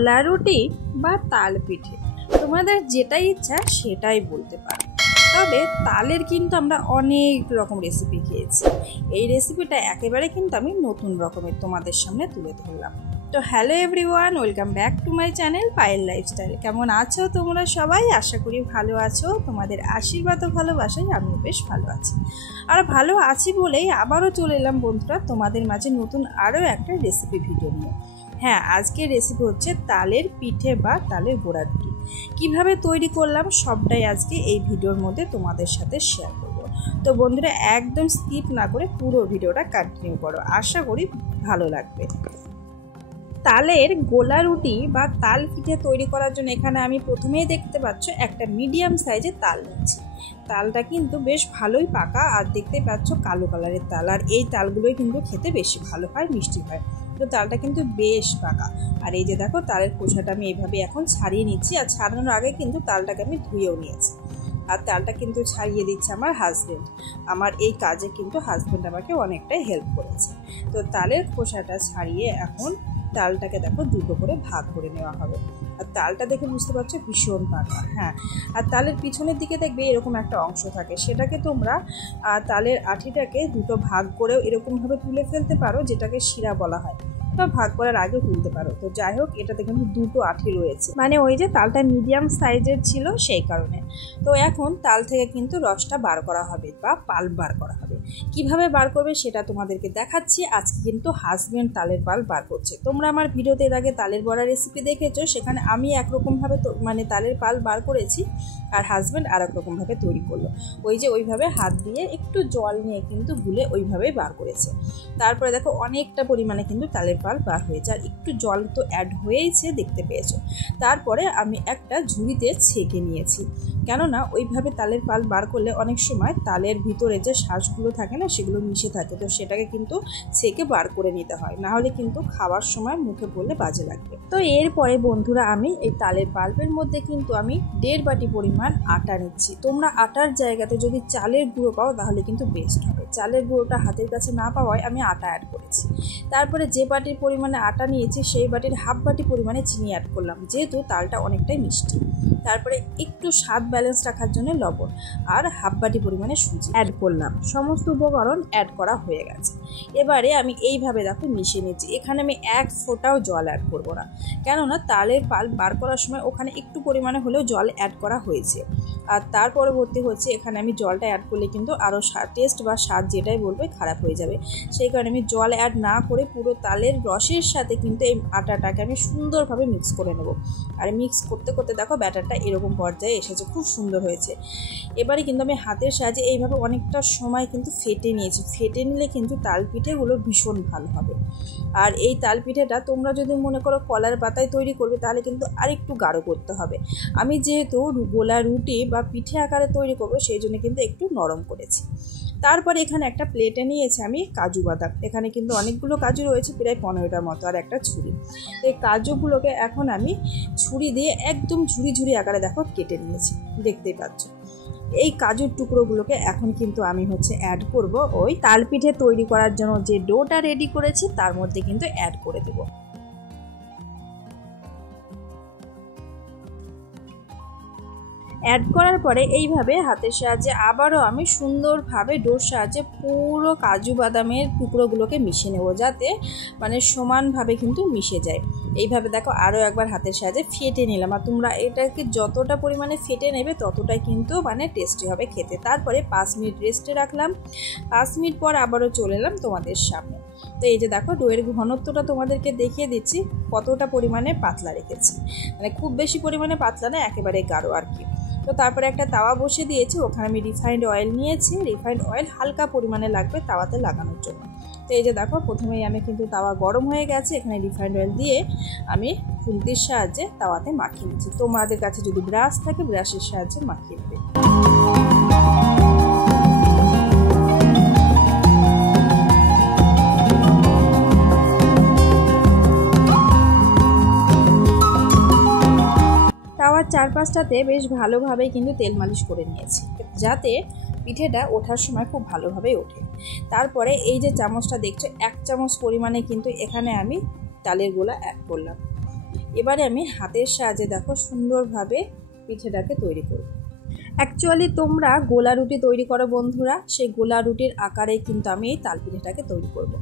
গোলা রুটি বা তাল পিঠে, তোমাদের যেটাই ইচ্ছা সেটাই বলতে পারো। তবে তালের কিন্তু আমরা অনেক রকম রেসিপি খেয়েছি, এই রেসিপিটা একেবারে কিন্তু আমি নতুন রকমের তোমাদের সামনে তুলে ধরলাম। তো hello everyone, welcome back to my channel Payel lifestyle. কেমন আছো তোমরা সবাই? আশা করি ভালো আছো। তোমাদের আশীর্বাদ ও ভালোবাসায় আমিও বেশ ভালো আছি। আর ভালো আছি বলেই আবারও চলে এলাম বন্ধুরা তোমাদের মাঝে নতুন আরও একটা রেসিপি ভিডিও নিয়ে। হ্যাঁ, আজকের রেসিপি হচ্ছে তালের পিঠে বা তালের গোড়া রুটি। কীভাবে তৈরি করলাম সবটাই আজকে এই ভিডিওর মধ্যে তোমাদের সাথে শেয়ার করব। তো বন্ধুরা একদম স্কিপ না করে পুরো ভিডিওটা কন্টিনিউ করো, আশা করি ভালো লাগবে। তালের গোলা রুটি বা তাল পিঠে তৈরি করার জন্য এখানে আমি প্রথমেই দেখতে পাচ্ছ একটা মিডিয়াম সাইজের তাল নিচ্ছি। তালটা কিন্তু বেশ ভালোই পাকা, আর দেখতে পাচ্ছ কালো কালারের তাল, আর এই তালগুলোই কিন্তু খেতে বেশি ভালো হয়, মিষ্টি হয়। তো তালটা কিন্তু বেশ পাকা। আর এই যে দেখো তালের খোসাটা আমি এইভাবে এখন ছাড়িয়ে নিচ্ছি, আর ছাড়ানোর আগে কিন্তু তালটাকে আমি ধুয়েও নিয়েছি। আর তালটা কিন্তু ছাড়িয়ে দিচ্ছে আমার হাজব্যান্ড। আমার এই কাজে কিন্তু হাজব্যান্ড আমাকে অনেকটাই হেল্প করেছে। তো তালের খোসাটা ছাড়িয়ে এখন তালটাকে দেখো দুটো করে ভাগ করে নেওয়া হবে। আর তালটা দেখে বুঝতে পারছো ভীষণ পাকা। হ্যাঁ, আর তালের পিছনের দিকে দেখবে এরকম একটা অংশ থাকে, সেটাকে তোমরা তালের আঠিটাকে দুটো ভাগ করেও এরকমভাবে তুলে ফেলতে পারো, যেটাকে শিরা বলা হয়, বা ভাগ করার আগেও তুলতে পারো। তো যাই হোক, এটাতে কিন্তু দুটো আঠি রয়েছে, মানে ওই যে তালটা মিডিয়াম সাইজের ছিল সেই কারণে। তো এখন তাল থেকে কিন্তু রসটা বার করা হবে বা পাল্প বার করা হবে। কিভাবে বার করবে সেটা তোমাদেরকে দেখাচ্ছি। আজকে কিন্তু হাজব্যান্ড তালের পাল্প বার করছে। তোমরা আমার ভিডিওতে এর আগে তালের বড়া রেসিপি দেখেছো, সেখানে আমি একরকমভাবে মানে তালের পাল্প বার করেছি, আর হাজব্যান্ড আর একরকমভাবে তৈরি করলো। ওই যে ওইভাবে হাত দিয়ে একটু জল নিয়ে কিন্তু গুলে ওইভাবেই বার করেছে। তারপরে দেখো অনেকটা পরিমাণে কিন্তু তালের পাল্প বার হয়েছে, আর একটু জল তো অ্যাড হয়েইছে, দেখতে পেয়েছো। তারপরে আমি একটা ঝুড়িতে ছেঁকে নিয়েছি, কেননা ওইভাবে তালের পাল্প বার করলে অনেক সময় তালের ভিতরে যে শ্বাসগুলো থাকে না, সেগুলো মিশে থাকে। তো সেটাকে কিন্তু ছেঁকে বার করে নিতে হয়, না হলে কিন্তু খাওয়ার সময় মুখে পড়লে বাজে লাগবে। তো এরপরে বন্ধুরা আমি এই তালের পাল্পের মধ্যে কিন্তু আমি 1.5 বাটি পরিমাণ আটা নিচ্ছি। তোমরা আটার জায়গাতে যদি চালের গুঁড়ো পাও তাহলে কিন্তু বেস্ট হবে। চালের গুঁড়োটা হাতের কাছে না পাওয়ায় আমি আটা অ্যাড করেছি। তারপরে যে বাটির পরিমাণে আটা নিয়েছি সেই বাটির হাফ বাটি পরিমাণে চিনি অ্যাড করলাম, যেহেতু তালটা অনেকটাই মিষ্টি। তারপরে একটু স্বাদ ব্যালেন্স রাখার জন্য লবণ, আর হাফ বাটি পরিমাণে সুজি অ্যাড করলাম। সমস্ত উপকরণ অ্যাড করা হয়ে গেছে। এবারে আমি এইভাবে দেখো মিশিয়ে নিচ্ছি। এখানে আমি এক ফোঁটাও জল অ্যাড করবো না, কেননা তালের পাল্প বার করার সময় ওখানে একটু পরিমাণে হলেও জল অ্যাড করা হয়েছে। আর তার পরবর্তী হচ্ছে এখানে আমি জলটা অ্যাড করলে কিন্তু আরও টেস্ট বা স্বাদ যেটাই বলবে খারাপ হয়ে যাবে। সেই কারণে আমি জল অ্যাড না করে পুরো তালের রসের সাথে কিন্তু এই আটাটাকে আমি সুন্দরভাবে মিক্স করে নেব। আর মিক্স করতে করতে দেখো ব্যাটারটা এরকম পর্যায়ে এসেছে, খুব সুন্দর হয়েছে। এবারে কিন্তু আমি হাতের সাহায্যে এইভাবে অনেকটা সময় কিন্তু ফেটে নিয়েছি। ফেটে নিলে কিন্তু তাল পিঠেগুলো ভীষণ ভালো হবে। আর এই তাল পিঠেটা তোমরা যদি মনে করো কলার পাতায় তৈরি করবে তাহলে কিন্তু আরেকটু গাঢ় করতে হবে। আমি যেহেতু গোলা রুটি বা পিঠে আকারে তৈরি করবো সেই জন্য কিন্তু একটু নরম করেছি। তারপরে এখানে একটা প্লেটে নিয়েছি আমি কাজু বাদাম। এখানে কিন্তু অনেকগুলো কাজু রয়েছে, প্রায় 15টার মতো, আর একটা ছুরি। এই কাজুগুলোকে এখন আমি ছুরি দিয়ে একদম ঝুড়ি ঝুড়ি আকারে দেখো কেটে নিয়েছি, দেখতেই পাচ্ছ। এই কাজুর টুকরোগুলোকে এখন কিন্তু আমি অ্যাড করব ওই তাল পিঠে তৈরি করার জন্য যে ডোটা রেডি করেছি তার মধ্যে কিন্তু অ্যাড করে দেবো। অ্যাড করার পরে এইভাবে হাতের সাহায্যে আবারও আমি সুন্দরভাবে ডোর সাহায্যে পুরো কাজু বাদামের টুকরোগুলোকে মিশিয়ে নেব, যাতে মানে সমানভাবে কিন্তু মিশে যায়। এইভাবে দেখো আরও একবার হাতের সাহায্যে ফেটে নিলাম। আর তোমরা এটাকে যতটা পরিমাণে ফেটে নেবে ততটাই কিন্তু মানে টেস্টি হবে খেতে। তারপরে 5 মিনিট রেস্টে রাখলাম। 5 মিনিট পর আবারও চলে এলাম তোমাদের সামনে। তো এই যে দেখো ডোয়ের ঘনত্বটা তোমাদেরকে দেখিয়ে দিচ্ছি কতটা পরিমাণে পাতলা রেখেছি, মানে খুব বেশি পরিমাণে পাতলা না, একেবারে গাঢ় আর কি। তো তারপরে একটা তাওয়া বসিয়ে দিয়েছি, ওখানে আমি রিফাইন্ড অয়েল নিয়েছি। রিফাইন্ড অয়েল হালকা পরিমাণে লাগবে তাওয়াতে লাগানোর জন্য। তো এই যে দেখো প্রথমেই আমি কিন্তু তাওয়া গরম হয়ে গেছে, এখানে রিফাইন্ড অয়েল দিয়ে আমি খুন্তির সাহায্যে তাওয়াতে মাখিয়ে নিচ্ছি। তোমাদের কাছে যদি ব্রাশ থাকে ব্রাশের সাহায্যে মাখিয়ে নেবে। তাওয়ার চারপাশটাতে বেশ ভালোভাবে কিন্তু তেল মালিশ করে নিয়েছি, যাতে পিঠেটা ওঠার সময় খুব ভালোভাবে ওঠে। তারপরে এই যে চামচটা দেখছো, 1 চামচ পরিমাণে কিন্তু এখানে আমি তালের গোলা অ্যাড করলাম। এবারে আমি হাতের সাহায্যে দেখো সুন্দরভাবে পিঠেটাকে তৈরি করব। অ্যাকচুয়ালি তোমরা গোলা রুটি তৈরি করো বন্ধুরা, সেই গোলা রুটির আকারে কিন্তু আমি এই তাল পিঠেটাকে তৈরি করব।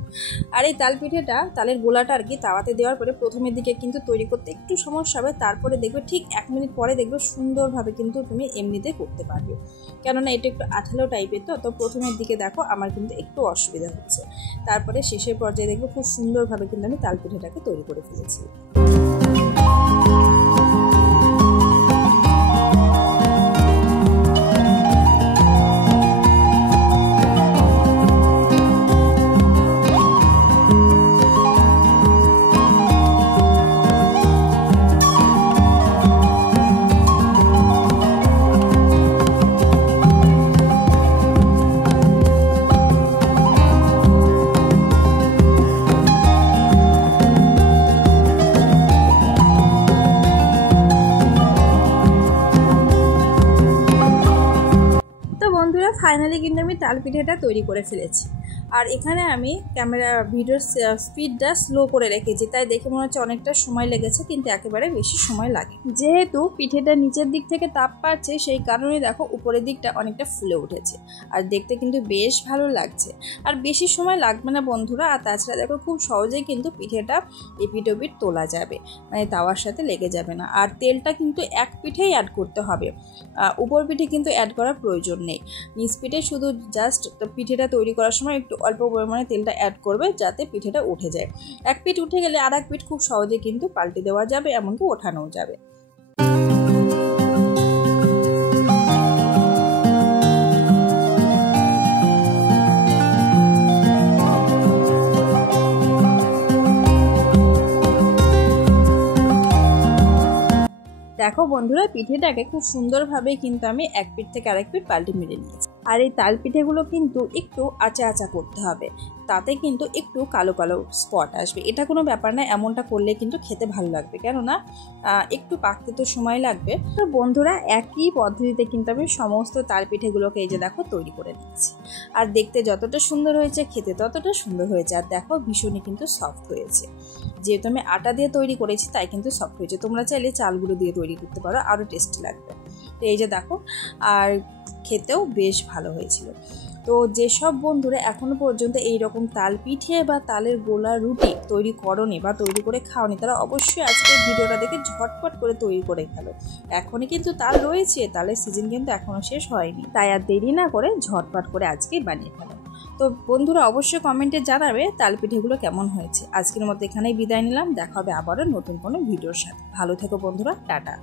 আর এই তাল পিঠেটা, তালের গোলাটা আর কি তাওয়াতে দেওয়ার পরে প্রথমের দিকে কিন্তু তৈরি করতে একটু সমস্যা হবে, তারপরে দেখবে ঠিক 1 মিনিট পরে দেখবে সুন্দরভাবে কিন্তু তুমি এমনিতে করতে পারবে, কেননা এটা একটু আঠালো টাইপের। তো প্রথমের দিকে দেখো আমার কিন্তু একটু অসুবিধা হচ্ছে, তারপরে শেষের পর্যায়ে দেখবে খুব সুন্দরভাবে কিন্তু আমি তাল পিঠেটাকে তৈরি করে ফেলেছি। বন্ধুরা ফাইনালি কিন্তু আমি তাল পিঠেটা তৈরি করে ফেলেছি। আর এখানে আমি ভিডিওর স্পিডটা স্লো করে রেখেছি, তাই দেখে মনে হচ্ছে অনেকটা সময় লেগেছে, কিন্তু একেবারে বেশি সময় লাগে। যেহেতু পিঠেটা নিচের দিক থেকে তাপ পাচ্ছে, সেই কারণে দেখো উপরের দিকটা অনেকটা ফুলে উঠেছে, আর দেখতে কিন্তু বেশ ভালো লাগছে। আর বেশি সময় লাগবে না বন্ধুরা। আর তাছাড়া দেখো খুব সহজেই কিন্তু পিঠেটা এপিট ওপিট তোলা যাবে, মানে তাওয়ার সাথে লেগে যাবে না। আর তেলটা কিন্তু এক পিঠেই অ্যাড করতে হবে, উপর পিঠে কিন্তু অ্যাড করার প্রয়োজন নেই। নিচ পিঠে শুধু জাস্ট পিঠেটা তৈরি করার সময় একটু অল্প পরিমাণে তেলটা অ্যাড করবে, যাতে পিঠেটা উঠে যায়। এক পিঠ উঠে গেলে আর এক পিঠ খুব সহজে কিন্তু পাল্টে দেওয়া যাবে, এমনকি ওঠানোও যাবে। দেখো বন্ধুরা পিঠেটাকে খুব সুন্দরভাবে কিন্তু আমি এক পিঠ থেকে আরেক পিঠ পাল্টে মেরে নিয়েছি। আর এই তাল পিঠেগুলো কিন্তু একটু আচা আচা করতে হবে, তাতে কিন্তু একটু কালো কালো স্পট আসবে। এটা কোনো ব্যাপার না, এমনটা করলে কিন্তু খেতে ভালো লাগবে, কেননা একটু পাকতে তো সময় লাগবে। তো বন্ধুরা একই পদ্ধতিতে কিন্তু আমি সমস্ত তাল পিঠেগুলোকে এই যে দেখো তৈরি করে নিয়েছি। আর দেখতে যতটা সুন্দর হয়েছে খেতে ততটা সুন্দর হয়েছে। আর দেখো ভীষণই কিন্তু সফট হয়েছে, যেহেতু আমি আটা দিয়ে তৈরি করেছি তাই কিন্তু সফট হয়েছে। তোমরা চাইলে চালগুলো দিয়ে তৈরি করতে পারো, আরও টেস্টি লাগবে। তো এই যে দেখো, আর খেতেও বেশ ভালো হয়েছিল। তো যেসব বন্ধুরা এখনো পর্যন্ত এই রকম তাল পিঠে বা তালের গোলা রুটি তৈরি করনি বা তৈরি করে খাওনি, তারা অবশ্যই আজকের ভিডিওটা দেখে ঝটপট করে তৈরি করে খেলো। এখনই কিন্তু তাল রয়েছে, তালের সিজন কিন্তু এখনো শেষ হয়নি, তাই আর দেরি না করে ঝটপট করে আজকেই বানিয়ে ফেলো। তো বন্ধুরা অবশ্যই কমেন্টে জানাবে তাল পিঠেগুলো কেমন হয়েছে। আজকের মতো এখানেই বিদায় নিলাম, দেখা হবে আবারও নতুন কোনো ভিডিওর সাথে। ভালো থেকো বন্ধুরা, টাটা।